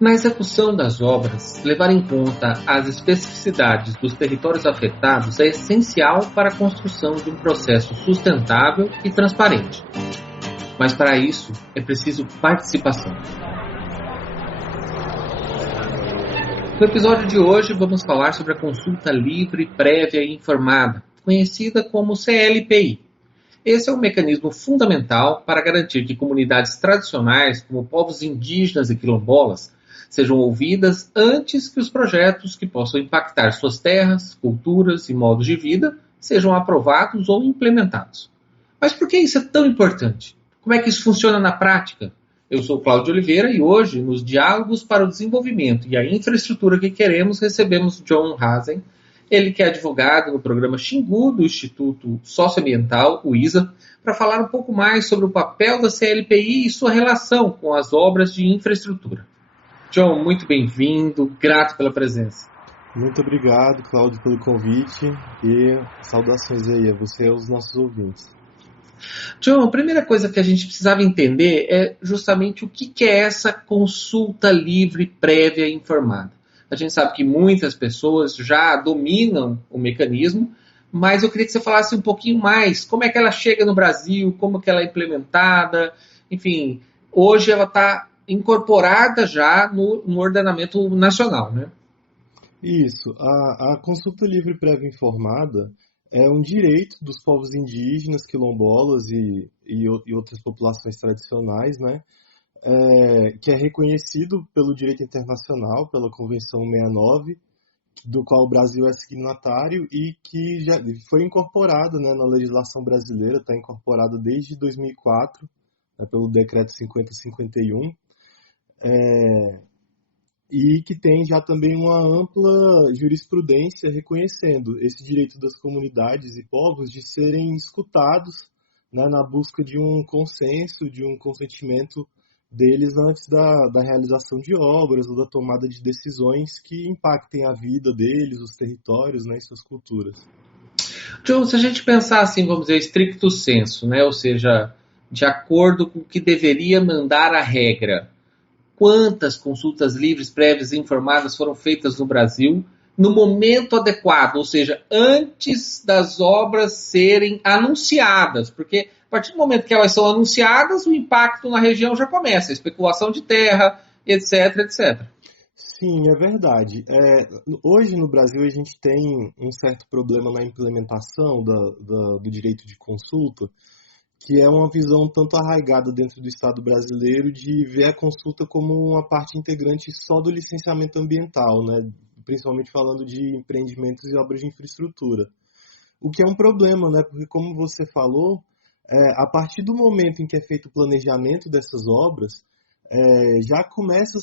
Na execução das obras, levar em conta as especificidades dos territórios afetados é essencial para a construção de um processo sustentável e transparente. Mas para isso é preciso participação. No episódio de hoje vamos falar sobre a consulta livre, prévia e informada, conhecida como CLPI. Esse é um mecanismo fundamental para garantir que comunidades tradicionais, como povos indígenas e quilombolas, sejam ouvidas antes que os projetos que possam impactar suas terras, culturas e modos de vida sejam aprovados ou implementados. Mas por que isso é tão importante? Como é que isso funciona na prática? Eu sou Cláudio Oliveira e hoje, nos Diálogos para o Desenvolvimento e a Infraestrutura que Queremos, recebemos John Hazen, ele que é advogado no programa Xingu do Instituto Socioambiental, o ISA, para falar um pouco mais sobre o papel da CLPI e sua relação com as obras de infraestrutura. John, muito bem-vindo, grato pela presença. Muito obrigado, Cláudio, pelo convite e saudações aí a você e aos nossos ouvintes. John, a primeira coisa que a gente precisava entender é justamente o que é essa consulta livre, prévia e informada. A gente sabe que muitas pessoas já dominam o mecanismo, mas eu queria que você falasse um pouquinho mais como é que ela chega no Brasil, como que ela é implementada, enfim, hoje ela está incorporada já no ordenamento nacional, né? Isso, a consulta livre prévia informada é um direito dos povos indígenas, quilombolas e outras populações tradicionais, né? Que é reconhecido pelo direito internacional, pela Convenção 69, do qual o Brasil é signatário e que já foi incorporado, né, na legislação brasileira, está incorporado desde 2004, né, pelo Decreto 5051, e que tem já também uma ampla jurisprudência reconhecendo esse direito das comunidades e povos de serem escutados, né, na busca de um consenso, de um consentimento deles antes da realização de obras ou da tomada de decisões que impactem a vida deles, os territórios, né, e suas culturas. John, se a gente pensar assim, vamos dizer, stricto sensu, né, ou seja, de acordo com o que deveria mandar a regra, quantas consultas livres, prévias e informadas foram feitas no Brasil no momento adequado, ou seja, antes das obras serem anunciadas, porque a partir do momento que elas são anunciadas, o impacto na região já começa, especulação de terra, etc, etc. Sim, é verdade. Hoje no Brasil a gente tem um certo problema na implementação do direito de consulta, que é uma visão tanto arraigada dentro do Estado brasileiro de ver a consulta como uma parte integrante só do licenciamento ambiental, né? Principalmente falando de empreendimentos e obras de infraestrutura. O que é um problema, né? Porque como você falou, a partir do momento em que é feito o planejamento dessas obras, já começam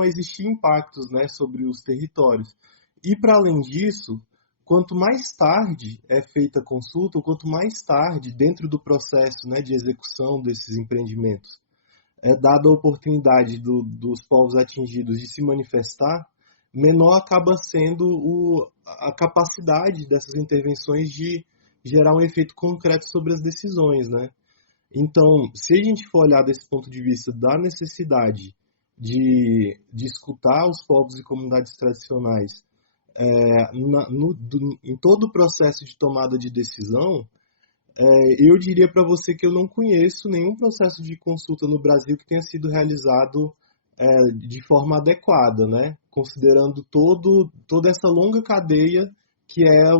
a existir impactos, né, sobre os territórios. E para além disso, quanto mais tarde é feita a consulta, ou quanto mais tarde, dentro do processo, né, de execução desses empreendimentos, é dada a oportunidade dos povos atingidos de se manifestar, menor acaba sendo a capacidade dessas intervenções de gerar um efeito concreto sobre as decisões, né? Então, se a gente for olhar desse ponto de vista da necessidade de escutar os povos e comunidades tradicionais em todo o processo de tomada de decisão, eu diria para você que eu não conheço nenhum processo de consulta no Brasil que tenha sido realizado de forma adequada, né? Considerando toda essa longa cadeia que é,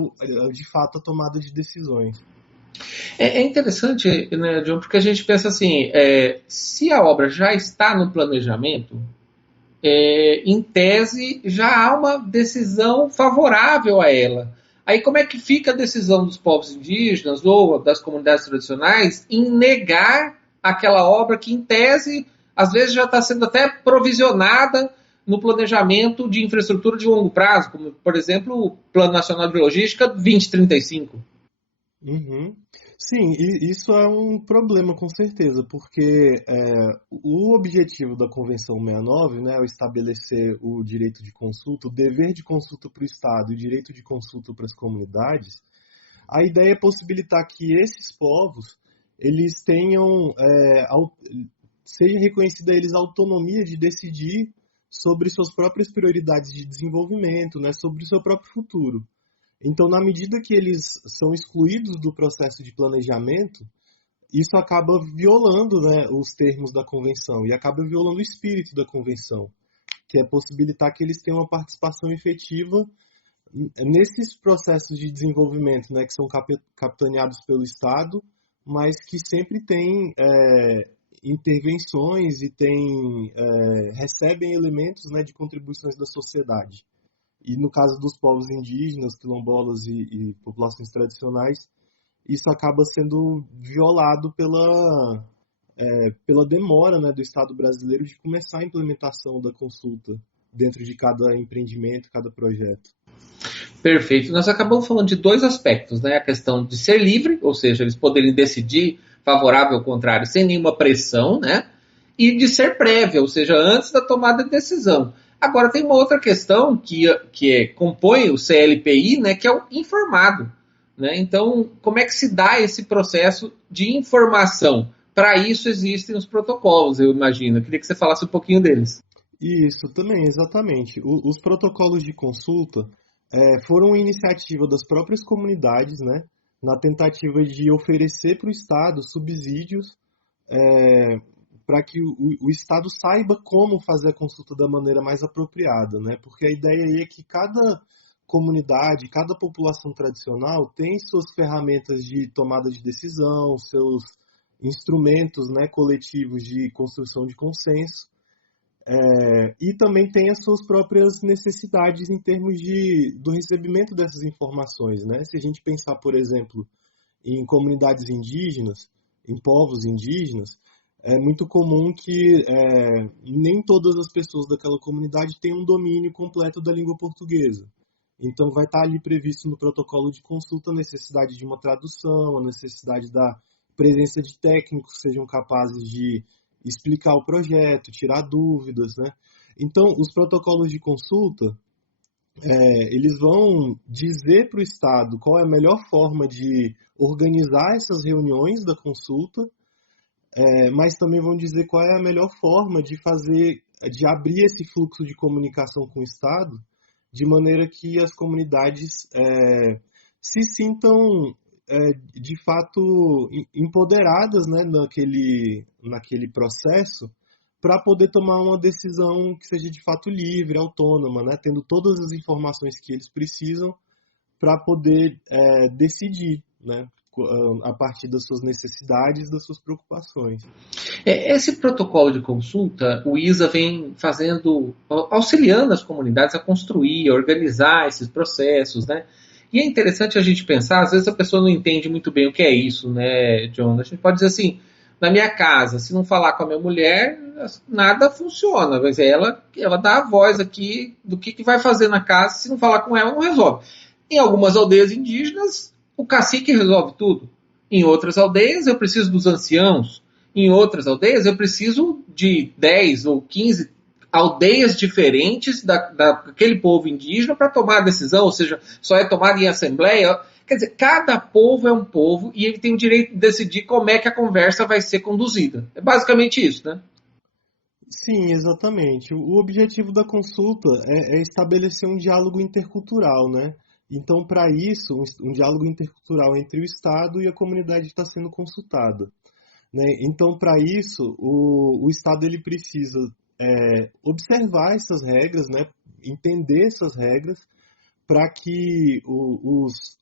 de fato, a tomada de decisões. É interessante, né, John, porque a gente pensa assim, se a obra já está no planejamento, em tese já há uma decisão favorável a ela. Aí como é que fica a decisão dos povos indígenas ou das comunidades tradicionais em negar aquela obra que, em tese, às vezes já está sendo até provisionada no planejamento de infraestrutura de longo prazo, como, por exemplo, o Plano Nacional de Logística 2035? Uhum. Sim, e isso é um problema com certeza, porque o objetivo da Convenção 69, né, é estabelecer o direito de consulta, o dever de consulta para o Estado e o direito de consulta para as comunidades. A ideia é possibilitar que esses povos eles tenham seja reconhecida a eles a autonomia de decidir sobre suas próprias prioridades de desenvolvimento, né, sobre o seu próprio futuro. Então, na medida que eles são excluídos do processo de planejamento, isso acaba violando, né, os termos da convenção e acaba violando o espírito da convenção, que é possibilitar que eles tenham uma participação efetiva nesses processos de desenvolvimento, né, que são capitaneados pelo Estado, mas que sempre têm intervenções e recebem elementos, né, de contribuições da sociedade. E no caso dos povos indígenas, quilombolas e populações tradicionais, isso acaba sendo violado pela demora, né, do Estado brasileiro de começar a implementação da consulta dentro de cada empreendimento, cada projeto. Perfeito. Nós acabamos falando de dois aspectos, né? A questão de ser livre, ou seja, eles poderem decidir favorável ou contrário sem nenhuma pressão, né? E de ser prévia, ou seja, antes da tomada de decisão. Agora tem uma outra questão que compõe o CLPI, né? Que é o informado, né? Então, como é que se dá esse processo de informação? Para isso existem os protocolos, eu imagino. Eu queria que você falasse um pouquinho deles. Isso, também, exatamente. Os protocolos de consulta foram iniciativa das próprias comunidades, né, na tentativa de oferecer para o Estado subsídios para que o Estado saiba como fazer a consulta da maneira mais apropriada, né, porque a ideia aí é que cada comunidade, cada população tradicional tem suas ferramentas de tomada de decisão, seus instrumentos, né, coletivos de construção de consenso, e também tem as suas próprias necessidades em termos do recebimento dessas informações, né? Se a gente pensar, por exemplo, em comunidades indígenas, em povos indígenas, é muito comum que nem todas as pessoas daquela comunidade tenham um domínio completo da língua portuguesa. Então vai estar ali previsto no protocolo de consulta a necessidade de uma tradução, a necessidade da presença de técnicos que sejam capazes de explicar o projeto, tirar dúvidas, né? Então, os protocolos de consulta, eles vão dizer para o Estado qual é a melhor forma de organizar essas reuniões da consulta, mas também vão dizer qual é a melhor forma de abrir esse fluxo de comunicação com o Estado, de maneira que as comunidades se sintam de fato empoderadas, né, naquele processo, para poder tomar uma decisão que seja de fato livre, autônoma, né, tendo todas as informações que eles precisam para poder decidir, né, a partir das suas necessidades, das suas preocupações. Esse protocolo de consulta, o ISA vem auxiliando as comunidades a construir, a organizar esses processos, né? E é interessante a gente pensar, às vezes a pessoa não entende muito bem o que é isso, né, John? A gente pode dizer assim, na minha casa, se não falar com a minha mulher, nada funciona. Mas ela dá a voz aqui do que vai fazer na casa, se não falar com ela, não resolve. Em algumas aldeias indígenas, o cacique resolve tudo. Em outras aldeias, eu preciso dos anciãos. Em outras aldeias, eu preciso de 10 ou 15 aldeias diferentes daquele povo indígena para tomar a decisão, ou seja, só é tomada em assembleia. Quer dizer, cada povo é um povo e ele tem o direito de decidir como é que a conversa vai ser conduzida. É basicamente isso, né? Sim, exatamente. O objetivo da consulta é estabelecer um diálogo intercultural, né? Então, para isso, um diálogo intercultural entre o Estado e a comunidade que está sendo consultada, né? Então, para isso, o Estado ele precisa observar essas regras, né? Entender essas regras, para que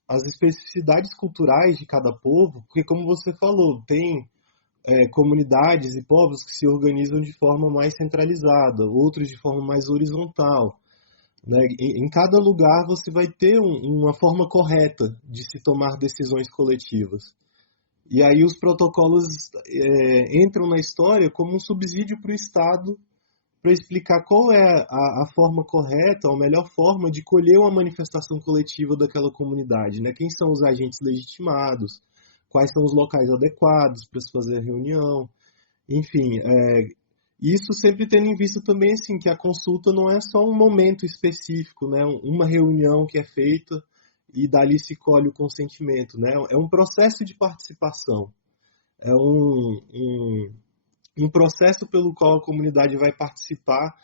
as especificidades culturais de cada povo, porque como você falou, tem comunidades e povos que se organizam de forma mais centralizada, outros de forma mais horizontal, né? Em cada lugar você vai ter uma forma correta de se tomar decisões coletivas. E aí os protocolos entram na história como um subsídio para o Estado para explicar qual é a forma correta, a melhor forma de colher uma manifestação coletiva daquela comunidade, né? Quem são os agentes legitimados, quais são os locais adequados para se fazer a reunião, enfim, isso sempre tendo em vista também assim, que a consulta não é só um momento específico, né? Uma reunião que é feita e dali se colhe o consentimento, né? É um processo de participação, é um processo pelo qual a comunidade vai participar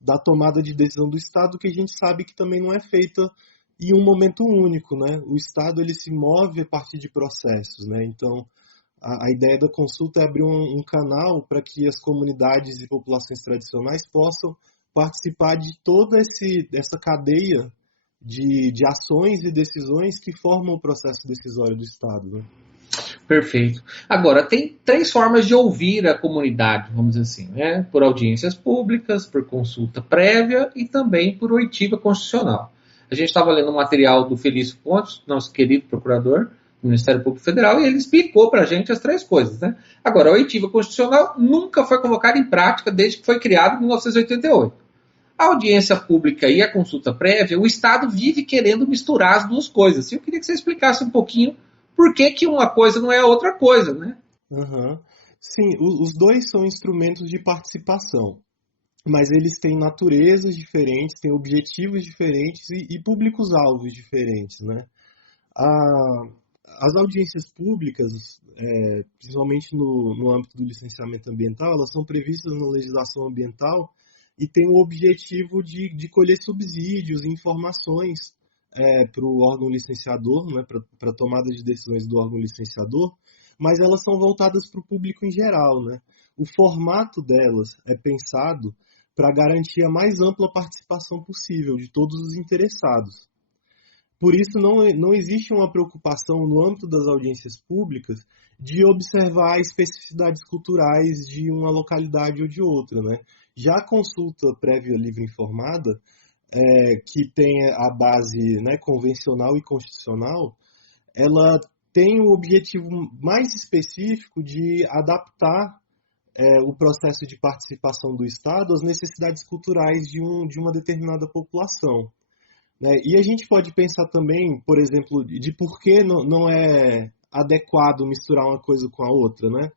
da tomada de decisão do Estado, que a gente sabe que também não é feita em um momento único, né? O Estado ele se move a partir de processos, né? Então, a ideia da consulta é abrir um canal para que as comunidades e populações tradicionais possam participar de toda essa cadeia de ações e decisões que formam o processo decisório do Estado, né? Perfeito. Agora, tem três formas de ouvir a comunidade, vamos dizer assim, né? Por audiências públicas, por consulta prévia e também por oitiva constitucional. A gente estava lendo um material do Felício Pontes, nosso querido procurador do Ministério Público Federal, e ele explicou para a gente as três coisas, né? Agora, a oitiva constitucional nunca foi colocada em prática desde que foi criado em 1988. A audiência pública e a consulta prévia, o Estado vive querendo misturar as duas coisas. Eu queria que você explicasse um pouquinho por que, que uma coisa não é a outra coisa, né? Uhum. Sim, os dois são instrumentos de participação, mas eles têm naturezas diferentes, têm objetivos diferentes e públicos-alvos diferentes, né? As audiências públicas, principalmente no âmbito do licenciamento ambiental, elas são previstas na legislação ambiental e têm o objetivo de colher subsídios e informações para o órgão licenciador, né, para a tomada de decisões do órgão licenciador, mas elas são voltadas para o público em geral, né? O formato delas é pensado para garantir a mais ampla participação possível de todos os interessados. Por isso, não existe uma preocupação no âmbito das audiências públicas de observar especificidades culturais de uma localidade ou de outra, né? Já a consulta prévia livre informada, que tem a base, né, convencional e constitucional, ela tem o objetivo mais específico de adaptar o processo de participação do Estado às necessidades culturais de uma determinada população, né? E a gente pode pensar também, por exemplo, de por que não é adequado misturar uma coisa com a outra, né?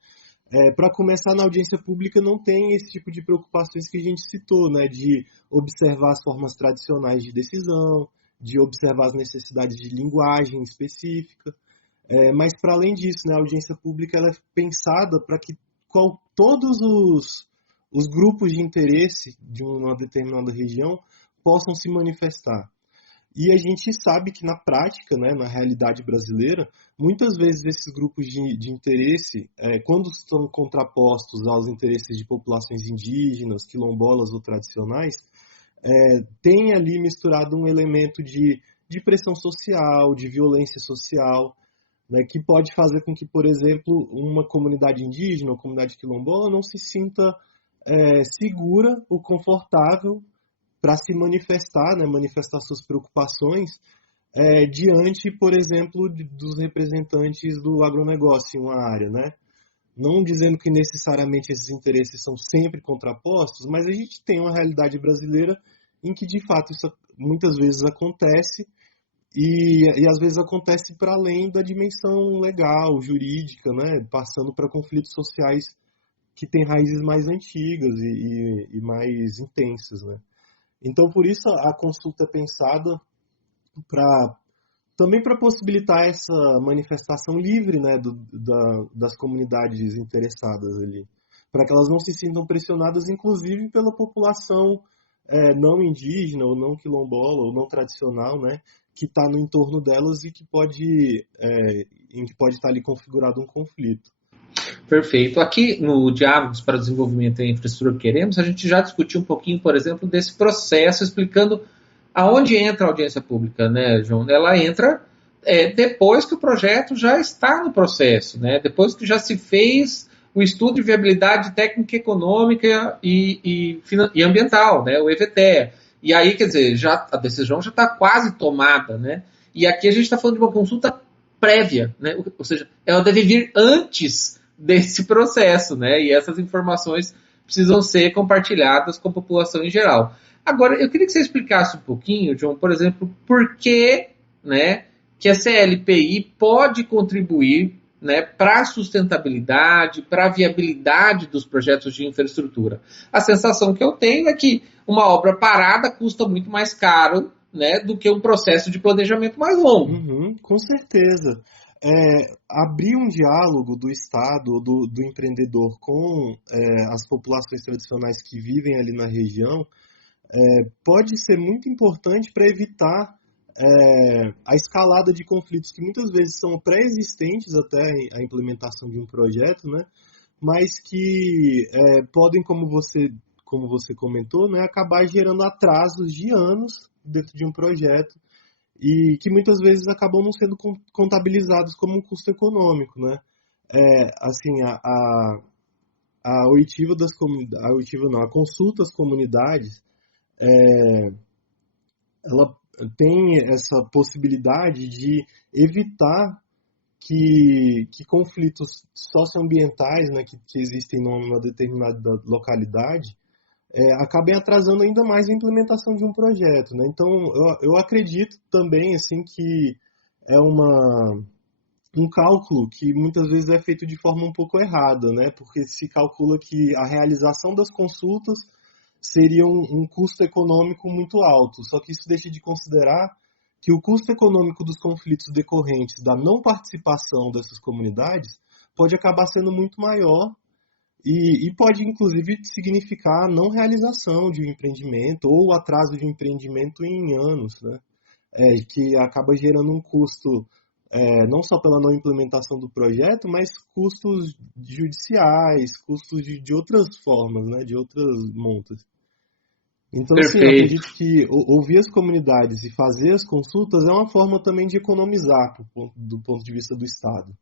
Para começar, na audiência pública não tem esse tipo de preocupações que a gente citou, né? De observar as formas tradicionais de decisão, de observar as necessidades de linguagem específica. Mas, para além disso, né, a audiência pública ela é pensada para que todos os grupos de interesse de uma determinada região possam se manifestar. E a gente sabe que na prática, né, na realidade brasileira, muitas vezes esses grupos de interesse, quando estão contrapostos aos interesses de populações indígenas, quilombolas ou tradicionais, tem ali misturado um elemento de pressão social, de violência social, né, que pode fazer com que, por exemplo, uma comunidade indígena ou comunidade quilombola não se sinta segura ou confortável para se manifestar, né, manifestar suas preocupações diante, por exemplo, dos representantes do agronegócio em uma área, né? Não dizendo que necessariamente esses interesses são sempre contrapostos, mas a gente tem uma realidade brasileira em que, de fato, isso muitas vezes acontece e às vezes acontece para além da dimensão legal, jurídica, né? Passando para conflitos sociais que têm raízes mais antigas e mais intensas, né? Então, por isso, a consulta é pensada também para possibilitar essa manifestação livre, né, das comunidades interessadas ali, para que elas não se sintam pressionadas, inclusive pela população não indígena, ou não quilombola, ou não tradicional, né, que está no entorno delas e em que pode estar ali configurado um conflito. Perfeito. Aqui no Diálogos para o Desenvolvimento e Infraestrutura que Queremos, a gente já discutiu um pouquinho, por exemplo, desse processo, explicando aonde entra a audiência pública, né, João? Ela entra depois que o projeto já está no processo, né? Depois que já se fez o estudo de viabilidade técnica, econômica e ambiental, né, o EVTE. E aí, quer dizer, a decisão já está quase tomada, né? E aqui a gente está falando de uma consulta prévia, né? Ou seja, ela deve vir antes desse processo, né? E essas informações precisam ser compartilhadas com a população em geral. Agora, eu queria que você explicasse um pouquinho, João, por exemplo, por que, né, que a CLPI pode contribuir, né, para a sustentabilidade, para a viabilidade dos projetos de infraestrutura. A sensação que eu tenho é que uma obra parada custa muito mais caro, né, do que um processo de planejamento mais longo. Com certeza. abrir um diálogo do Estado, do empreendedor com as populações tradicionais que vivem ali na região pode ser muito importante para evitar a escalada de conflitos que muitas vezes são pré-existentes até a implementação de um projeto, né? Mas que podem, como você comentou, né, acabar gerando atrasos de anos dentro de um projeto e que muitas vezes acabam não sendo contabilizados como um custo econômico, né? Assim, a oitiva das comunidades, a oitiva não, a consulta às comunidades, ela tem essa possibilidade de evitar que conflitos socioambientais, né, que existem numa determinada localidade, acabem atrasando ainda mais a implementação de um projeto, né? Então, eu acredito também assim que é um cálculo que muitas vezes é feito de forma um pouco errada, né? Porque se calcula que a realização das consultas seria um custo econômico muito alto, só que isso deixa de considerar que o custo econômico dos conflitos decorrentes da não participação dessas comunidades pode acabar sendo muito maior e pode, inclusive, significar a não realização de um empreendimento ou o atraso de um empreendimento em anos, né? Que acaba gerando um custo não só pela não implementação do projeto, mas custos judiciais, custos de outras formas, né? De outras montas. Então, sim, eu Perfeito. acredito que ouvir as comunidades e fazer as consultas é uma forma também de economizar do ponto de vista do Estado.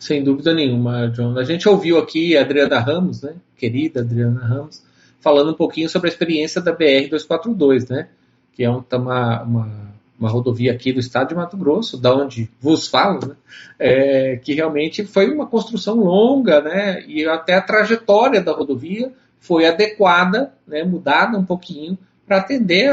Sem dúvida nenhuma, John. A gente ouviu aqui a Adriana Ramos, né? Querida Adriana Ramos, falando um pouquinho sobre a experiência da BR-242, né? Que é uma rodovia aqui do estado de Mato Grosso, da onde vos falo, né? Que realmente foi uma construção longa, né? E até a trajetória da rodovia foi adequada, né? Mudada um pouquinho para atender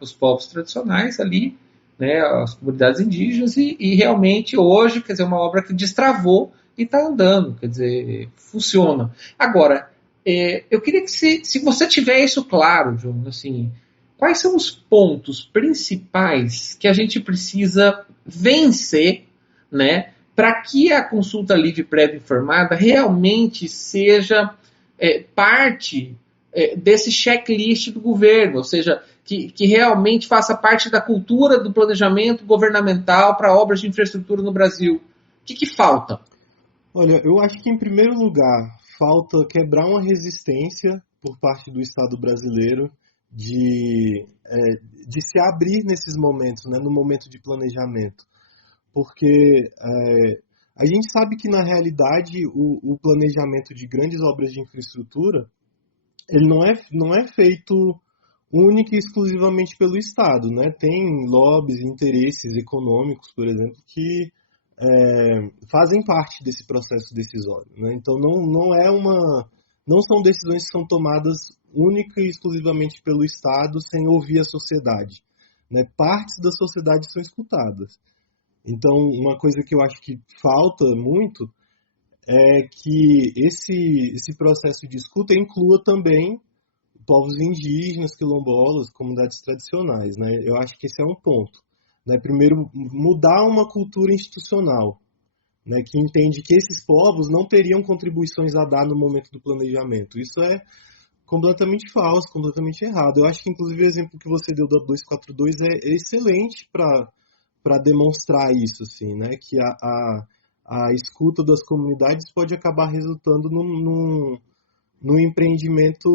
os povos tradicionais ali, né, as comunidades indígenas e realmente hoje, quer dizer, uma obra que destravou e está andando, quer dizer, funciona. Agora, eu queria que se você tiver isso claro, João, assim, quais são os pontos principais que a gente precisa vencer, né, para que a consulta livre prévia informada realmente seja parte desse checklist do governo, ou seja, que realmente faça parte da cultura do planejamento governamental para obras de infraestrutura no Brasil. O que falta? Olha, eu acho que, em primeiro lugar, falta quebrar uma resistência por parte do Estado brasileiro de se abrir nesses momentos, né, no momento de planejamento. Porque a gente sabe que, na realidade, o planejamento de grandes obras de infraestrutura ele não é feito única e exclusivamente pelo Estado, né? Tem lobbies, interesses econômicos, por exemplo, que fazem parte desse processo decisório, né? Então não são decisões que são tomadas única e exclusivamente pelo Estado sem ouvir a sociedade, né? Partes da sociedade são escutadas. Então, uma coisa que eu acho que falta muito é que esse processo de escuta inclua também povos indígenas, quilombolas, comunidades tradicionais, né? Eu acho que esse é um ponto, né? Primeiro, mudar uma cultura institucional, né? Que entende que esses povos não teriam contribuições a dar no momento do planejamento. Isso é completamente falso, completamente errado. Eu acho que, inclusive, o exemplo que você deu da 242 é excelente para demonstrar isso, assim, né? Que a escuta das comunidades pode acabar resultando num empreendimento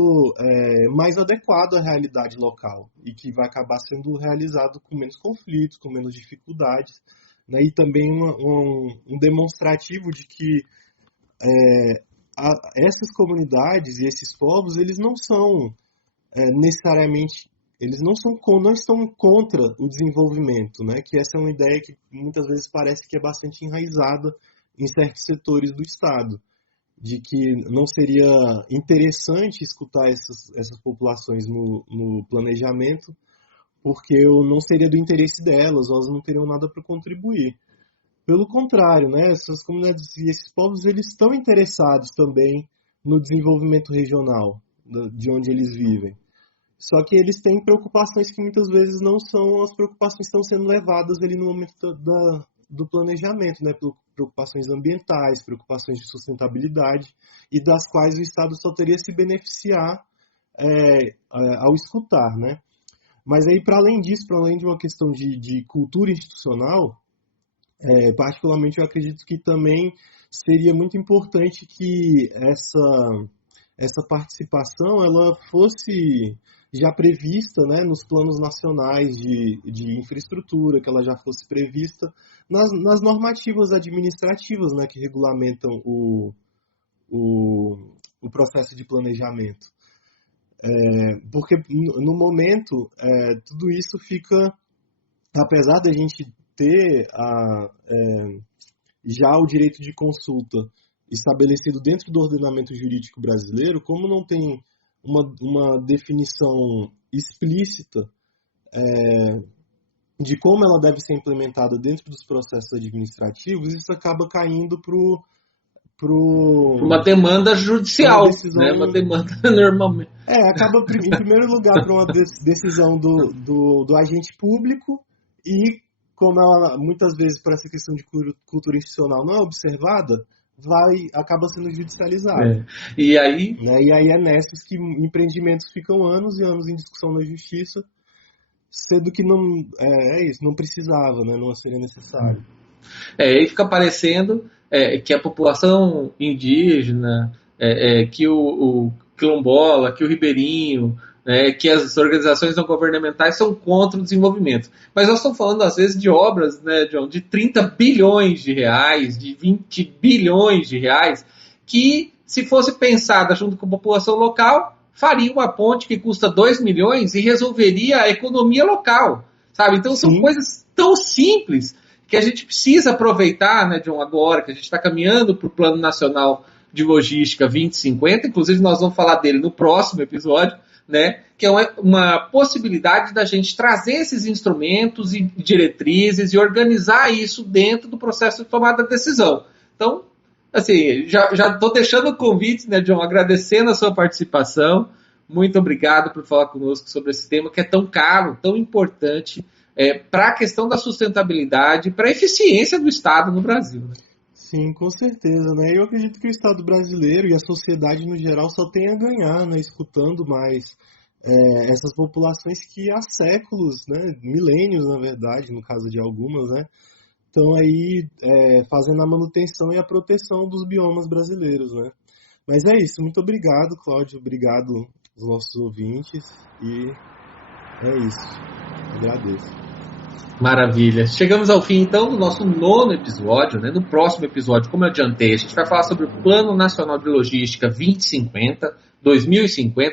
mais adequado à realidade local e que vai acabar sendo realizado com menos conflitos, com menos dificuldades, né? E também um demonstrativo de que essas comunidades e esses povos eles não são necessariamente não estão contra o desenvolvimento, né? Que essa é uma ideia que muitas vezes parece que é bastante enraizada em certos setores do Estado, de que não seria interessante escutar essas populações no planejamento, porque não seria do interesse delas, elas não teriam nada para contribuir. Pelo contrário, né, essas comunidades e esses povos eles estão interessados também no desenvolvimento regional de onde eles vivem. Só que eles têm preocupações que muitas vezes não são as preocupações que estão sendo levadas ali no momento do planejamento, né? Preocupações ambientais, preocupações de sustentabilidade, e das quais o Estado só teria se beneficiar ao escutar, né? Mas aí, para além disso, para além de uma questão de cultura institucional, particularmente eu acredito que também seria muito importante que essa participação ela fosse já prevista, né, nos planos nacionais de infraestrutura, que ela já fosse prevista nas normativas administrativas, né, que regulamentam o processo de planejamento. Porque no momento tudo isso fica, apesar da gente ter já o direito de consulta estabelecido dentro do ordenamento jurídico brasileiro, como não tem uma definição explícita de como ela deve ser implementada dentro dos processos administrativos, isso acaba caindo uma demanda judicial, né? Uma demanda normalmente. Acaba em primeiro lugar para uma decisão do agente público, e como ela muitas vezes por essa questão de cultura institucional não é observada, acaba sendo judicializado. E aí? Né? E aí é nessas que empreendimentos ficam anos e anos em discussão na justiça, sendo que não precisava, né? Não seria necessário. Aí fica parecendo que a população indígena, que o quilombola, que o ribeirinho, que as organizações não governamentais são contra o desenvolvimento. Mas nós estamos falando, às vezes, de obras, né, John, de 30 bilhões de reais, de 20 bilhões de reais, que, se fosse pensada junto com a população local, faria uma ponte que custa 2 milhões e resolveria a economia local, sabe? Então, são coisas tão simples que a gente precisa aproveitar, né, John, agora que a gente está caminhando para o Plano Nacional de Logística 2050, inclusive nós vamos falar dele no próximo episódio, né, que é uma possibilidade da gente trazer esses instrumentos e diretrizes e organizar isso dentro do processo de tomada de decisão. Então, assim, já estou deixando o convite, né, John, agradecendo a sua participação. Muito obrigado por falar conosco sobre esse tema que é tão caro, tão importante para a questão da sustentabilidade, para a eficiência do Estado no Brasil, né? Sim, com certeza, né? Eu acredito que o Estado brasileiro e a sociedade no geral só tem a ganhar, né? Escutando mais essas populações que há séculos, né? Milênios, na verdade, no caso de algumas, né? Estão aí fazendo a manutenção e a proteção dos biomas brasileiros, né? Mas é isso, muito obrigado, Cláudio, obrigado aos nossos ouvintes, e é isso, agradeço. Maravilha. Chegamos ao fim, então, do nosso 9º episódio, né? No próximo episódio, como eu adiantei, a gente vai falar sobre o Plano Nacional de Logística 2050,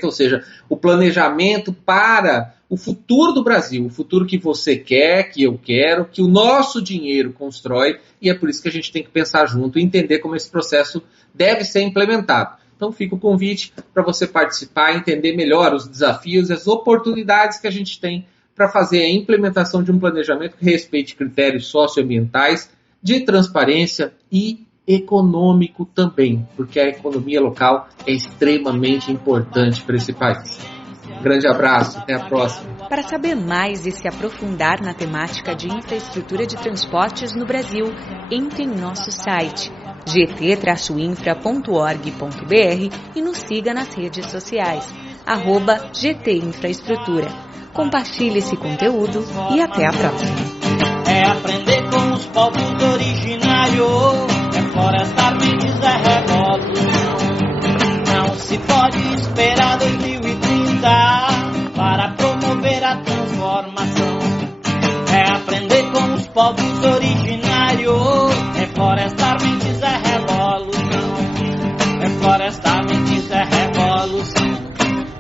ou seja, o planejamento para o futuro do Brasil, o futuro que você quer, que eu quero, que o nosso dinheiro constrói, e é por isso que a gente tem que pensar junto e entender como esse processo deve ser implementado. Então fica o convite para você participar, entender melhor os desafios e as oportunidades que a gente tem para fazer a implementação de um planejamento que respeite critérios socioambientais, de transparência e econômico também, porque a economia local é extremamente importante para esse país. Um grande abraço, até a próxima. Para saber mais e se aprofundar na temática de infraestrutura de transportes no Brasil, entre em nosso site gt-infra.org.br e nos siga nas redes sociais, @GTInfraestrutura. Compartilhe esse conteúdo e até a próxima. É aprender com os povos originários, é florestar mentes, é revolução. Não se pode esperar 2030 para promover a transformação. É aprender com os povos originários, é florestar mentes, é revolução. É florestar mentes, é revolução.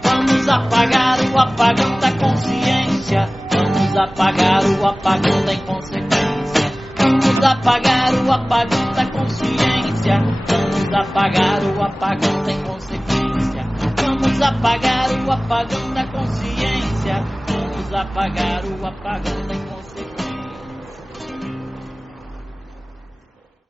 Vamos apagar o apagão da consciência. Vamos apagar o apagão da inconsequência. Vamos apagar o apagão da consciência. Vamos apagar o apagão da inconsequência. Vamos apagar o apagão da consciência. Vamos apagar o apagão da inconsequência.